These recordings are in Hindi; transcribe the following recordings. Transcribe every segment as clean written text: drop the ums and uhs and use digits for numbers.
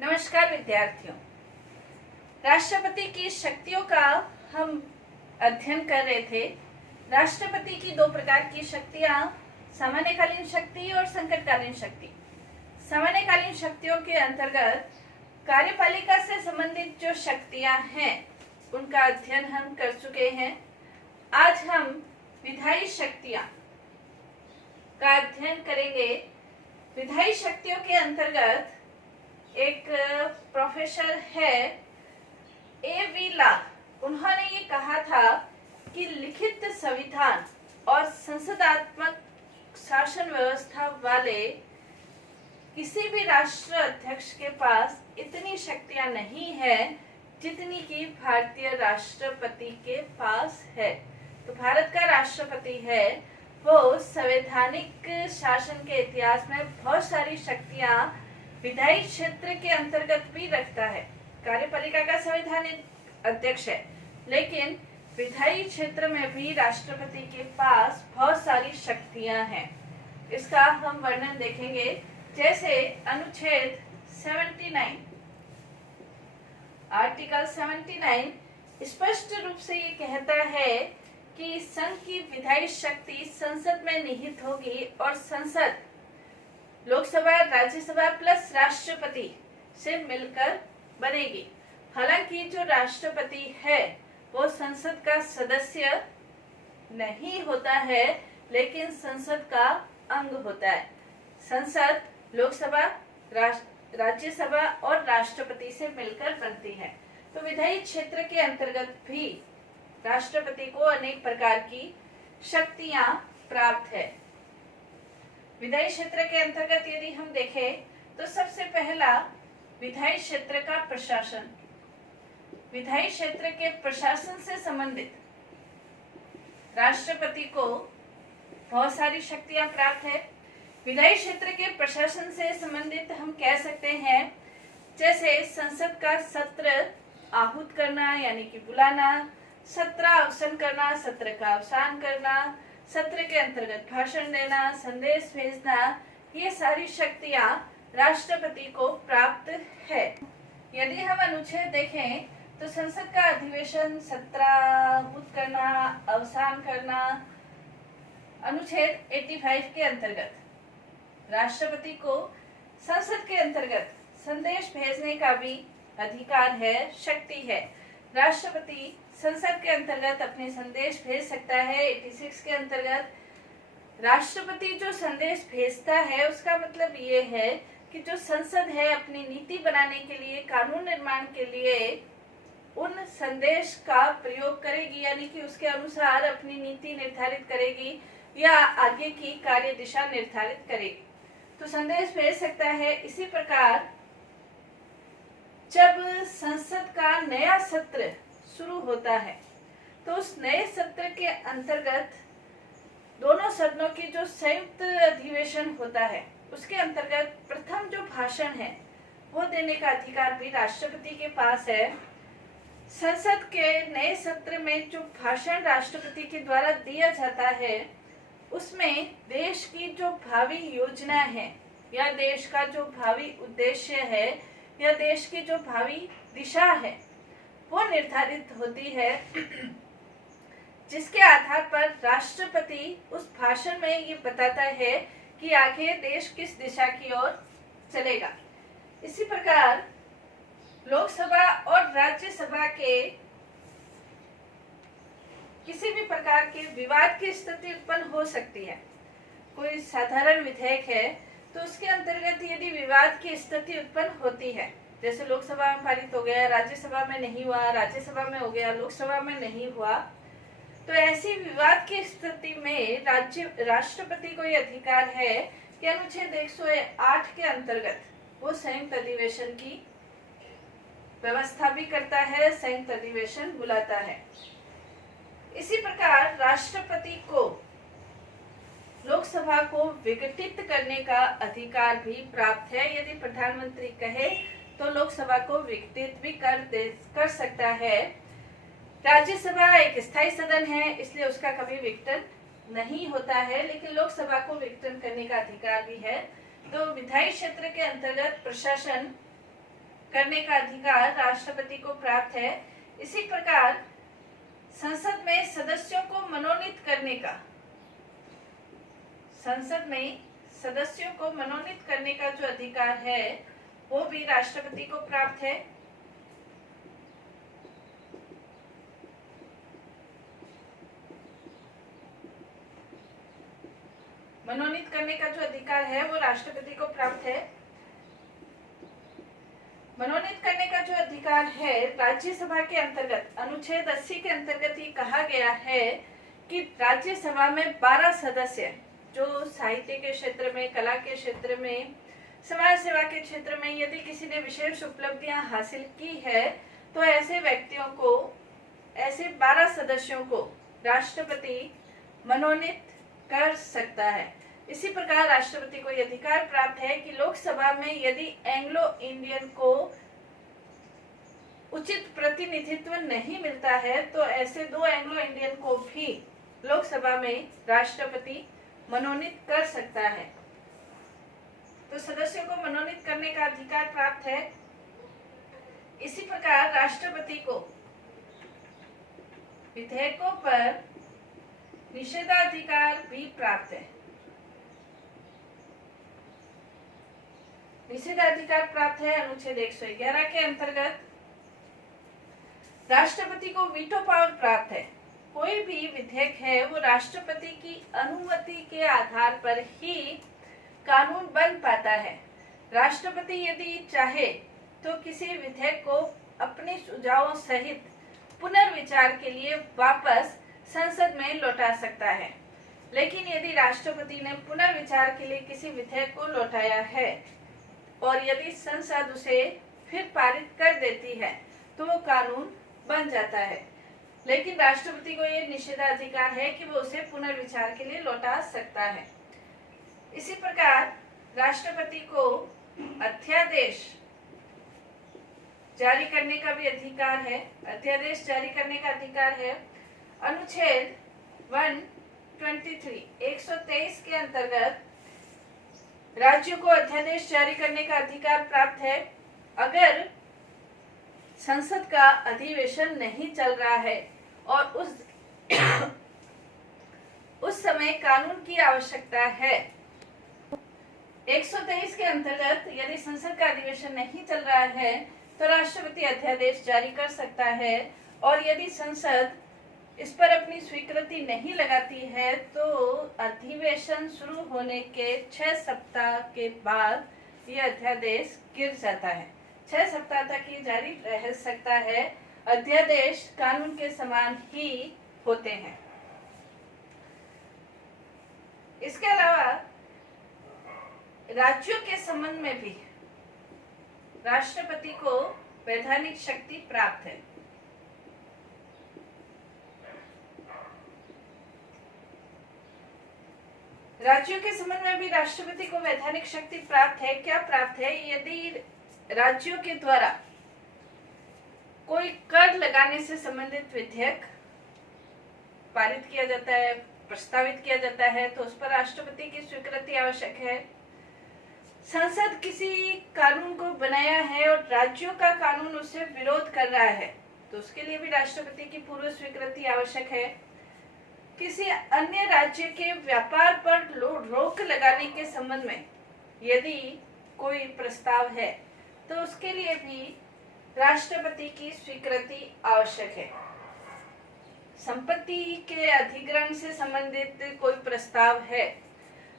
नमस्कार विद्यार्थियों। राष्ट्रपति की शक्तियों का हम अध्ययन कर रहे थे। राष्ट्रपति की दो प्रकार की शक्तियां, सामान्यकालीन शक्ति और संकटकालीन शक्ति। सामान्यकालीन शक्तियों के अंतर्गत कार्यपालिका से संबंधित जो शक्तियां हैं उनका अध्ययन हम कर चुके हैं। आज हम विधायी शक्तियां का अध्ययन करेंगे। विधायी शक्तियों के अंतर्गत एक प्रोफेसर है A.V. लाल, उन्होंने ये कहा था कि लिखित संविधान और संसदात्मक शासन व्यवस्था वाले किसी भी राष्ट्र अध्यक्ष के पास इतनी शक्तियां नहीं है जितनी कि भारतीय राष्ट्रपति के पास है। तो भारत का राष्ट्रपति है वो संवैधानिक शासन के इतिहास में बहुत सारी शक्तियां विधायी क्षेत्र के अंतर्गत भी रखता है। कार्यपालिका का संवैधानिक अध्यक्ष है, लेकिन विधायी क्षेत्र में भी राष्ट्रपति के पास बहुत सारी शक्तियां हैं। इसका हम वर्णन देखेंगे। जैसे अनुच्छेद 79, आर्टिकल 79 स्पष्ट रूप से ये कहता है कि संघ की विधायी शक्ति संसद में निहित होगी और संसद लोकसभा, राज्यसभा प्लस राष्ट्रपति से मिलकर बनेगी। हालांकि जो राष्ट्रपति है वो संसद का सदस्य नहीं होता है, लेकिन संसद का अंग होता है। संसद लोकसभा, राज्यसभा और राष्ट्रपति से मिलकर बनती है। तो विधायी क्षेत्र के अंतर्गत भी राष्ट्रपति को अनेक प्रकार की शक्तियां प्राप्त है। विधायी क्षेत्र के अंतर्गत यदि हम देखें तो सबसे पहला विधायी क्षेत्र का प्रशासन। विधायी क्षेत्र के प्रशासन से संबंधित राष्ट्रपति को बहुत सारी शक्तियां प्राप्त है। विधायी क्षेत्र के प्रशासन से संबंधित हम कह सकते हैं, जैसे संसद का सत्र आहूत करना यानी कि बुलाना, सत्र अवसान करना, सत्र का अवसान करना, सत्र के अंतर्गत भाषण देना, संदेश भेजना, ये सारी शक्तियां राष्ट्रपति को प्राप्त है। यदि हम अनुच्छेद देखें तो संसद का अधिवेशन सत्राहूत करना, अवसान करना, अनुच्छेद 85 के अंतर्गत राष्ट्रपति को संसद के अंतर्गत संदेश भेजने का भी अधिकार है, शक्ति है। राष्ट्रपति संसद के अंतर्गत अपने संदेश भेज सकता है। 86 के अंतर्गत राष्ट्रपति जो संदेश भेजता है उसका मतलब ये है कि जो संसद है अपनी नीति बनाने के लिए, कानून निर्माण के लिए उन संदेश का प्रयोग करेगी, यानी कि उसके अनुसार अपनी नीति निर्धारित करेगी या आगे की कार्य दिशा निर्धारित करेगी। तो संदेश भेज सकता है। इसी प्रकार जब संसद का नया सत्र शुरू होता है तो उस नए सत्र के अंतर्गत दोनों सदनों की जो संयुक्त अधिवेशन होता है उसके अंतर्गत प्रथम जो भाषण है वो देने का अधिकार भी राष्ट्रपति के पास है। संसद के नए सत्र में जो भाषण राष्ट्रपति के द्वारा दिया जाता है उसमें देश की जो भावी योजना है या देश का जो भावी उद्देश्य है या देश की जो भावी दिशा है वो निर्धारित होती है, जिसके आधार पर राष्ट्रपति उस भाषण में ये बताता है कि आगे देश किस दिशा की ओर चलेगा। इसी प्रकार लोकसभा और राज्यसभा के किसी भी प्रकार के विवाद की स्थिति उत्पन्न हो सकती है। कोई साधारण विधेयक है तो उसके अंतर्गत यदि विवाद की स्थिति उत्पन्न होती है, जैसे लोकसभा में पारित हो गया, राज्यसभा में नहीं हुआ, राज्यसभा में हो गया, लोकसभा में नहीं हुआ, तो ऐसी विवाद की स्थिति में राष्ट्रपति को यह अधिकार है कि अनुच्छेद 108 के अंतर्गत वो संयुक्त अधिवेशन की व्यवस्था भी करता है, संयुक्त अधिवेशन बुलाता है। इसी प्रकार राष्ट्रपति को लोकसभा को विघटित करने का अधिकार भी प्राप्त है। यदि प्रधानमंत्री कहे तो लोकसभा को विघटित भी कर सकता है। राज्यसभा एक स्थायी सदन है, इसलिए उसका कभी विघटन नहीं होता है, लेकिन लोकसभा को विघटन करने का अधिकार भी है। तो विधायी क्षेत्र के अंतर्गत प्रशासन करने का अधिकार राष्ट्रपति को प्राप्त है। इसी प्रकार संसद में सदस्यों को मनोनीत करने का जो अधिकार है वो भी राष्ट्रपति को प्राप्त है। मनोनीत करने का जो अधिकार है वो राष्ट्रपति को प्राप्त है। मनोनीत करने का जो अधिकार है राज्यसभा के अंतर्गत अनुच्छेद 80 के अंतर्गत ये कहा गया है कि राज्यसभा में 12 सदस्य जो साहित्य के क्षेत्र में, कला के क्षेत्र में, समाज सेवा के क्षेत्र में यदि किसी ने विशेष उपलब्धियां हासिल की है तो ऐसे व्यक्तियों को, ऐसे 12 सदस्यों को राष्ट्रपति मनोनीत कर सकता है। इसी प्रकार राष्ट्रपति को यह अधिकार प्राप्त है कि लोकसभा में यदि एंग्लो इंडियन को उचित प्रतिनिधित्व नहीं मिलता है तो ऐसे 2 एंग्लो इंडियन को भी लोकसभा में राष्ट्रपति मनोनीत कर सकता है। तो सदस्यों को मनोनीत करने का अधिकार प्राप्त है। इसी प्रकार राष्ट्रपति को विधेयकों पर निषेधाधिकार भी प्राप्त है। निषेधाधिकार प्राप्त है अनुच्छेद 111 के अंतर्गत। राष्ट्रपति को वीटो पावर प्राप्त है। कोई भी विधेयक है वो राष्ट्रपति की अनुमति के आधार पर ही कानून बन पाता है। राष्ट्रपति यदि चाहे तो किसी विधेयक को अपने सुझावों सहित पुनर्विचार के लिए वापस संसद में लौटा सकता है। लेकिन यदि राष्ट्रपति ने पुनर्विचार के लिए किसी विधेयक को लौटाया है और यदि संसद उसे फिर पारित कर देती है तो वो कानून बन जाता है। लेकिन राष्ट्रपति को ये निषेधाधिकार है कि वो उसे पुनर्विचार के लिए लौटा सकता है। इसी प्रकार राष्ट्रपति को अध्यादेश जारी करने का भी अधिकार है। अध्यादेश जारी करने का अधिकार है। अनुच्छेद 123 के अंतर्गत राज्यों को अध्यादेश जारी करने का अधिकार प्राप्त है। अगर संसद का अधिवेशन नहीं चल रहा है और उस समय कानून की आवश्यकता है। 123 के अंतर्गत यदि संसद का अधिवेशन नहीं चल रहा है तो राष्ट्रपति अध्यादेश जारी कर सकता है और यदि संसद इस पर अपनी स्वीकृति नहीं लगाती है तो अधिवेशन शुरू होने के 6 सप्ताह के बाद यह अध्यादेश गिर जाता है। 6 सप्ताह तक ये जारी रह सकता है। अध्यादेश कानून के समान ही होते हैं। इसके अलावा राज्यों के संबंध में भी राष्ट्रपति को वैधानिक शक्ति प्राप्त है। राज्यों के संबंध में भी राष्ट्रपति को वैधानिक शक्ति प्राप्त है। क्या प्राप्त है? यदि राज्यों के द्वारा कोई कर लगाने से संबंधित विधेयक पारित किया जाता है, प्रस्तावित किया जाता है तो उस पर राष्ट्रपति की स्वीकृति आवश्यक है। संसद किसी कानून को बनाया है और राज्यों का कानून उससे विरोध कर रहा है तो उसके लिए भी राष्ट्रपति की पूर्व स्वीकृति आवश्यक है। किसी अन्य राज्य के व्यापार पर रोक लगाने के संबंध में यदि कोई प्रस्ताव है तो उसके लिए भी राष्ट्रपति की स्वीकृति आवश्यक है। संपत्ति के अधिग्रहण से संबंधित कोई प्रस्ताव है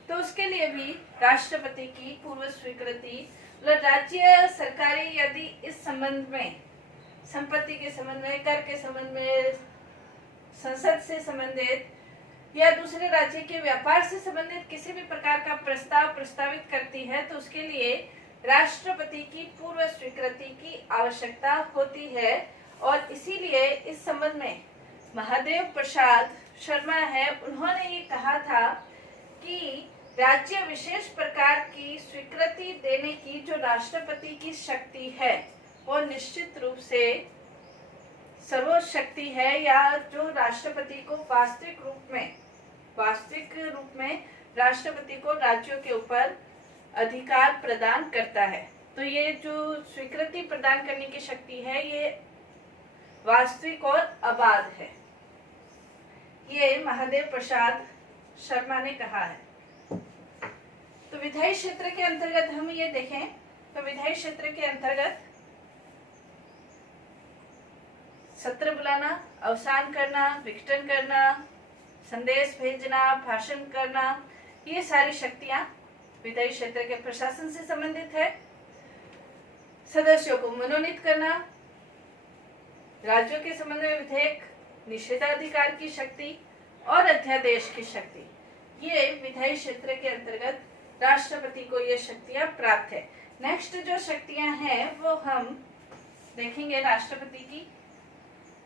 तो उसके लिए भी राष्ट्रपति की पूर्व स्वीकृति, राज्य सरकारें यदि इस संबंध में, संपत्ति के संबंध में, कर के संबंध में, संसद से संबंधित या दूसरे राज्य के व्यापार से संबंधित किसी भी प्रकार का प्रस्ताव प्रस्तावित करती है तो उसके लिए राष्ट्रपति की पूर्व स्वीकृति की आवश्यकता होती है। और इसीलिए इस संबंध में महादेव प्रसाद शर्मा है, उन्होंने ये कहा था कि राज्य विशेष प्रकार की स्वीकृति देने की जो राष्ट्रपति की शक्ति है वो निश्चित रूप से सर्वोच्च शक्ति है, या जो राष्ट्रपति को वास्तविक रूप में राष्ट्रपति को राज्यों के ऊपर अधिकार प्रदान करता है। तो ये जो स्वीकृति प्रदान करने की शक्ति है ये वास्तविक और अबाध है, ये महादेव प्रसाद शर्मा ने कहा है। तो विधायी क्षेत्र के अंतर्गत हम ये देखें तो विधायी क्षेत्र के अंतर्गत सत्र बुलाना, अवसान करना, विघटन करना, संदेश भेजना, भाषण करना, ये सारी शक्तियां विधायी क्षेत्र के प्रशासन से संबंधित है। सदस्यों को मनोनीत करना, राज्यों के संबंध में विधेयक, निषेधाधिकार की शक्ति और अध्यादेश की शक्ति, ये विधायी क्षेत्र के अंतर्गत राष्ट्रपति को ये शक्तियां प्राप्त है। नेक्स्ट जो शक्तियां हैं वो हम देखेंगे राष्ट्रपति की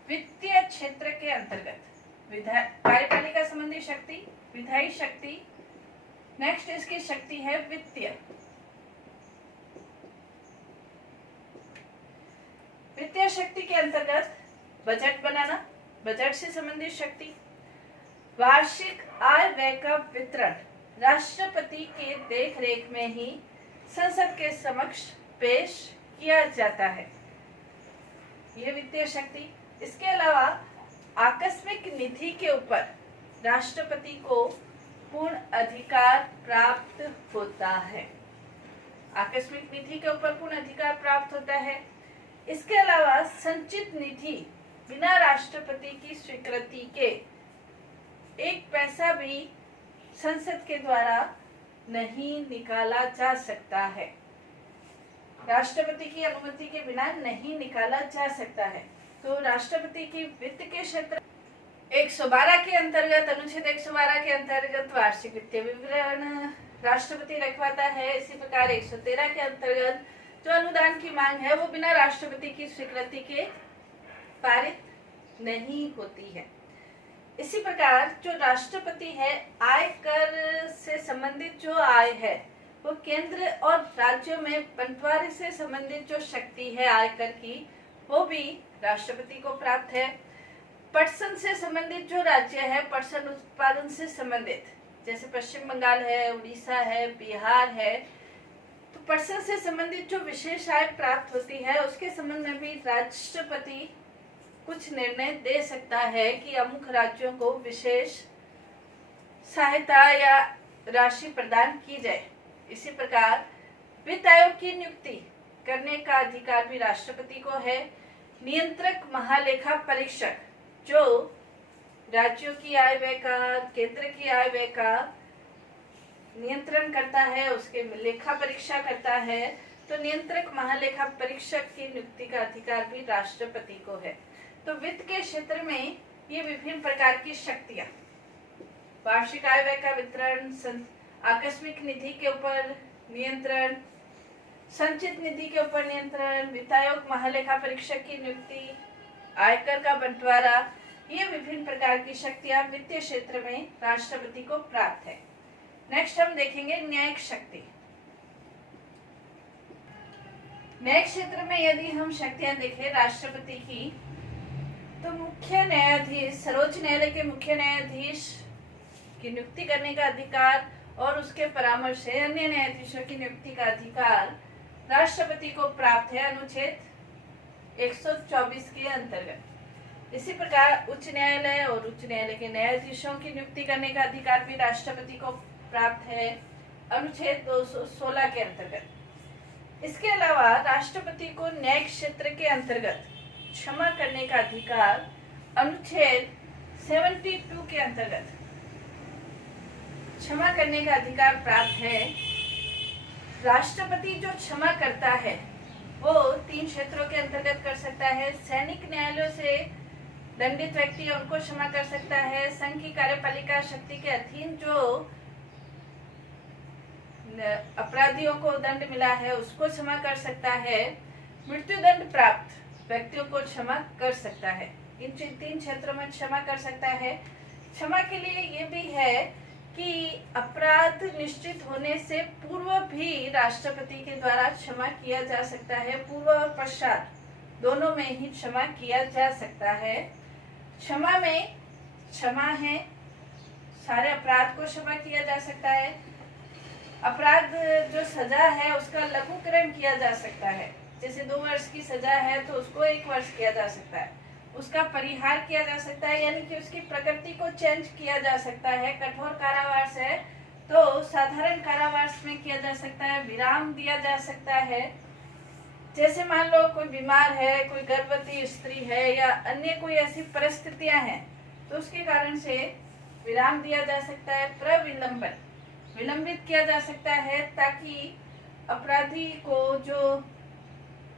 वित्तीय क्षेत्र के अंतर्गत। कार्यपालिका संबंधी शक्ति, विधायी शक्ति, नेक्स्ट इसकी शक्ति है वित्तीय। वित्तीय शक्ति के अंतर्गत बजट बनाना, बजट से संबंधित शक्ति, वार्षिक आय व्यय का वितरण राष्ट्रपति के देखरेख में ही संसद के समक्ष पेश किया जाता है, ये वित्तीय शक्ति। इसके अलावा आकस्मिक निधि के ऊपर राष्ट्रपति को पूर्ण अधिकार प्राप्त होता है, आकस्मिक निधि के ऊपर पूर्ण अधिकार प्राप्त होता है। इसके अलावा संचित निधि बिना राष्ट्रपति की स्वीकृति के एक पैसा भी संसद के द्वारा नहीं निकाला जा सकता है, राष्ट्रपति की अनुमति के बिना नहीं निकाला जा सकता है। तो राष्ट्रपति की वित्त के क्षेत्र 112 के अंतर्गत, अनुच्छेद 112 के अंतर्गत वार्षिक वित्तीय विवरण राष्ट्रपति रखवाता है। इसी प्रकार 113 के अंतर्गत जो अनुदान की मांग है वो बिना राष्ट्रपति की स्वीकृति के पारित नहीं होती है। इसी प्रकार जो राष्ट्रपति है, आयकर से संबंधित जो आय है वो केंद्र और राज्यों में बंटवारे से संबंधित जो शक्ति है आयकर की, वो भी राष्ट्रपति को प्राप्त है। पटसन से संबंधित जो राज्य है, पटसन उत्पादन से संबंधित, जैसे पश्चिम बंगाल है, उड़ीसा है, बिहार है, तो पटसन से संबंधित जो विशेष आय प्राप्त होती है उसके संबंध में भी राष्ट्रपति कुछ निर्णय दे सकता है कि अमुक राज्यों को विशेष सहायता या राशि प्रदान की जाए। इसी प्रकार वित्त आयोग की नियुक्ति करने का अधिकार भी राष्ट्रपति को है। नियंत्रक महालेखा परीक्षक जो राज्यों की आय व्यय का, केंद्र की आय व्यय का नियंत्रण करता है, उसके लेखा परीक्षा करता है, तो नियंत्रक महालेखा परीक्षक की नियुक्ति का अधिकार भी राष्ट्रपति को है। तो वित्त के क्षेत्र में ये विभिन्न प्रकार की शक्तियां, वार्षिक आय व्यय का वितरण, आकस्मिक निधि के ऊपर नियंत्रण, संचित निधि के ऊपर नियंत्रण, वित्त आयोग महालेखा परीक्षक की नियुक्ति, आयकर का बंटवारा, ये विभिन्न प्रकार की शक्तियां वित्तीय क्षेत्र में राष्ट्रपति को प्राप्त है। नेक्स्ट हम देखेंगे न्यायिक शक्ति। न्यायिक क्षेत्र में यदि हम शक्तियां देखें राष्ट्रपति की, तो मुख्य न्यायाधीश, सर्वोच्च न्यायालय के मुख्य न्यायाधीश की नियुक्ति करने का अधिकार और उसके परामर्श से अन्य न्यायाधीशों की नियुक्ति का अधिकार राष्ट्रपति को प्राप्त है, अनुच्छेद 124 के अंतर्गत। इसी प्रकार उच्च न्यायालय और उच्च न्यायालय के न्यायाधीशों की नियुक्ति करने का अधिकार भी राष्ट्रपति को प्राप्त है, अनुच्छेद 216 के अंतर्गत। इसके अलावा राष्ट्रपति को न्यायिक क्षेत्र के अंतर्गत क्षमा करने का अधिकार अनुच्छेद 72 के अंतर्गत क्षमा करने का अधिकार प्राप्त है। राष्ट्रपति जो क्षमा करता है वो 3 क्षेत्रों के अंतर्गत कर सकता है। सैनिक न्यायालयों से दंडित व्यक्ति है उनको क्षमा कर सकता है। संघ की कार्यपालिका शक्ति के अधीन जो अपराधियों को दंड मिला है उसको क्षमा कर सकता है। मृत्यु दंड प्राप्त व्यक्तियों को क्षमा कर सकता है। इन 3 क्षेत्रों में क्षमा कर सकता है। क्षमा के लिए ये भी है कि अपराध निश्चित होने से पूर्व भी राष्ट्रपति के द्वारा क्षमा किया जा सकता है। पूर्व और पश्चात दोनों में ही क्षमा किया जा सकता है। क्षमा में क्षमा है, सारे अपराध को क्षमा किया जा सकता है। अपराध जो सजा है उसका लघुकरण किया जा सकता है। जैसे 2 वर्ष की सजा है तो उसको 1 वर्ष किया जा सकता है, उसका परिहार किया जा सकता है, यानी कि उसकी प्रकृति को चेंज किया जा सकता है। कठोर कारावास है तो साधारण कारावास में किया जा सकता है, विराम दिया जा सकता है। जैसे मान लो कोई बीमार है, कोई गर्भवती स्त्री है या अन्य कोई ऐसी परिस्थितियां हैं तो उसके कारण से विराम दिया जा सकता है। प्रविलंबन, विलंबित किया जा सकता है ताकि अपराधी को जो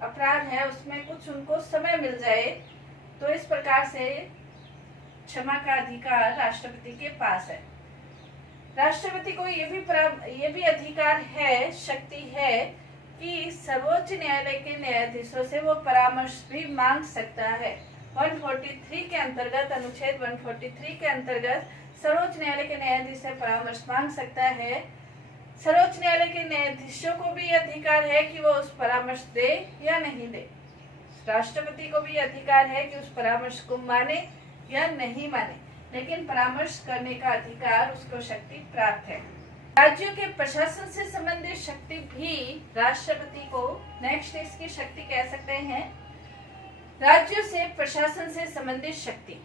अपराध है उसमें कुछ उनको समय मिल जाए। तो इस प्रकार से क्षमा का अधिकार राष्ट्रपति के पास है। राष्ट्रपति को ये भी अधिकार है, शक्ति है कि सर्वोच्च न्यायालय के न्यायाधीशों से वो परामर्श भी मांग सकता है। 143 के अंतर्गत, अनुच्छेद 143 के अंतर्गत सर्वोच्च न्यायालय के न्यायाधीश से परामर्श मांग सकता है। सर्वोच्च न्यायालय के न्यायाधीशों को भी अधिकार है कि वो उस परामर्श दे या नहीं दे। राष्ट्रपति को भी अधिकार है कि उस परामर्श को माने या नहीं माने, लेकिन परामर्श करने का अधिकार उसको शक्ति प्राप्त है। राज्यों के प्रशासन से संबंधित शक्ति भी राष्ट्रपति को, नेक्स्ट इसकी शक्ति कह सकते हैं, राज्यों से प्रशासन से संबंधित शक्ति।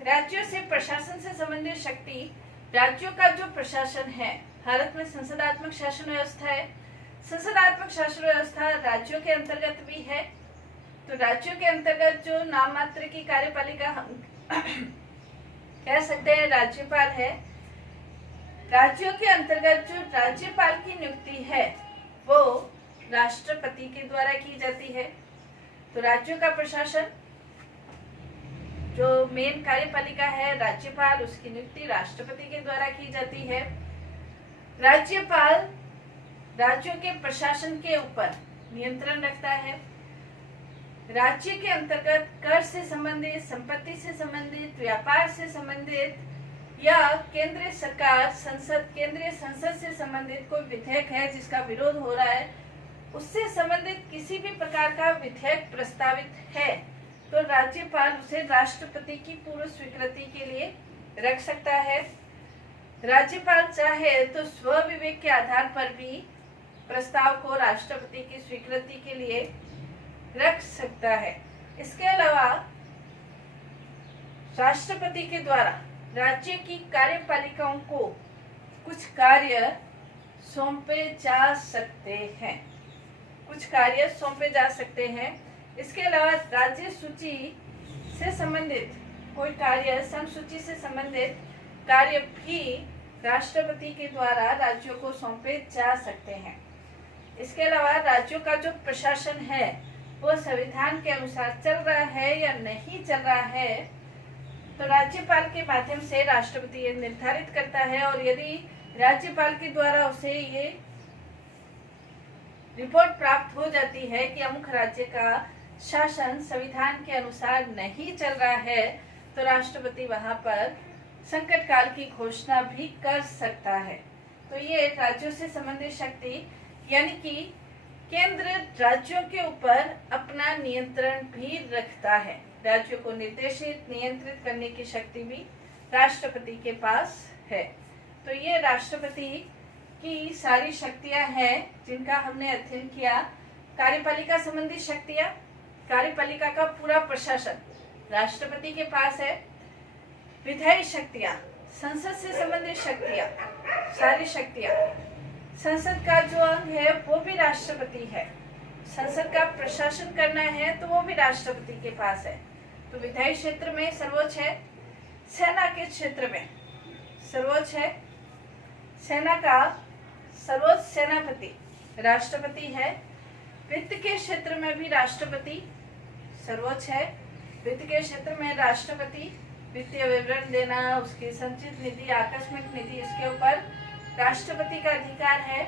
राज्यों से प्रशासन से संबंधित शक्ति, राज्यों का जो प्रशासन है, भारत में संसदात्मक शासन व्यवस्था है। संसदात्मक शासन व्यवस्था राज्यों के अंतर्गत भी है। तो राज्यों के अंतर्गत जो नाम मात्र की कार्यपालिका हम कह सकते हैं राज्यपाल है। राज्यों के अंतर्गत जो राज्यपाल की नियुक्ति है वो राष्ट्रपति के द्वारा की जाती है। तो राज्यों का प्रशासन, जो मेन कार्यपालिका है राज्यपाल, उसकी नियुक्ति राष्ट्रपति के द्वारा की जाती है। राज्यपाल राज्यों के प्रशासन के ऊपर नियंत्रण रखता है। राज्य के अंतर्गत कर से संबंधित, संपत्ति से संबंधित, व्यापार से संबंधित या केंद्रीय सरकार, केंद्रीय संसद से संबंधित कोई विधेयक है जिसका विरोध हो रहा है, उससे संबंधित किसी भी प्रकार का विधेयक प्रस्तावित है तो राज्यपाल उसे राष्ट्रपति की पूर्व स्वीकृति के लिए रख सकता है। राज्यपाल चाहे तो स्वविवेक के आधार पर भी प्रस्ताव को राष्ट्रपति की स्वीकृति के लिए रख सकता है। इसके अलावा राष्ट्रपति के द्वारा राज्य की कार्यपालिकाओं को कुछ कार्य सौंपे जा सकते हैं, कुछ कार्य सौंपे जा सकते हैं। इसके अलावा राज्य सूची से संबंधित कोई कार्य, संघ सूची से संबंधित कार्य भी राष्ट्रपति के द्वारा राज्यों को सौंपे जा सकते हैं। इसके अलावा राज्यों का जो प्रशासन है वो संविधान के अनुसार चल रहा है या नहीं चल रहा है तो राज्यपाल के माध्यम से राष्ट्रपति ये निर्धारित करता है। और यदि राज्यपाल के द्वारा उसे ये रिपोर्ट प्राप्त हो जाती है कि अमुक राज्य का शासन संविधान के अनुसार नहीं चल रहा है तो राष्ट्रपति वहां पर संकट काल की घोषणा भी कर सकता है। तो ये राज्यों से संबंधित शक्ति, यानी कि केंद्र राज्यों के ऊपर अपना नियंत्रण भी रखता है। राज्यों को निर्देशित, नियंत्रित करने की शक्ति भी राष्ट्रपति के पास है। तो ये राष्ट्रपति की सारी शक्तियां हैं जिनका हमने अध्ययन किया। कार्यपालिका संबंधी शक्तियां, कार्यपालिका का पूरा प्रशासन राष्ट्रपति के पास है। विधायी शक्तियां, संसद से संबंधित शक्तियां, सारी शक्तियां, संसद का जो अंग है वो भी राष्ट्रपति है। संसद का प्रशासन करना है तो वो भी राष्ट्रपति के पास है। तो विधायी क्षेत्र में सर्वोच्च है, सेना के क्षेत्र में सर्वोच्च है। सेना का सर्वोच्च सेनापति राष्ट्रपति है। वित्त के क्षेत्र में भी राष्ट्रपति सर्वोच्च है। वित्त के क्षेत्र में राष्ट्रपति वित्तीय विवरण देना, उसकी संचित निधि, आकस्मिक निधि, इसके ऊपर राष्ट्रपति का अधिकार है।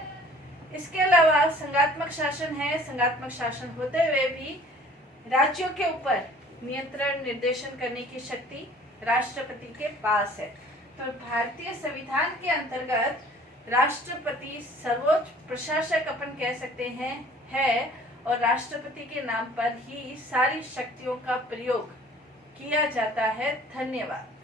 इसके अलावा संघात्मक शासन है। संघात्मक शासन होते हुए भी राज्यों के ऊपर नियंत्रण, निर्देशन करने की शक्ति राष्ट्रपति के पास है। तो भारतीय संविधान के अंतर्गत राष्ट्रपति सर्वोच्च प्रशासक अपन कह सकते हैं है, और राष्ट्रपति के नाम पर ही सारी शक्तियों का प्रयोग किया जाता है। धन्यवाद।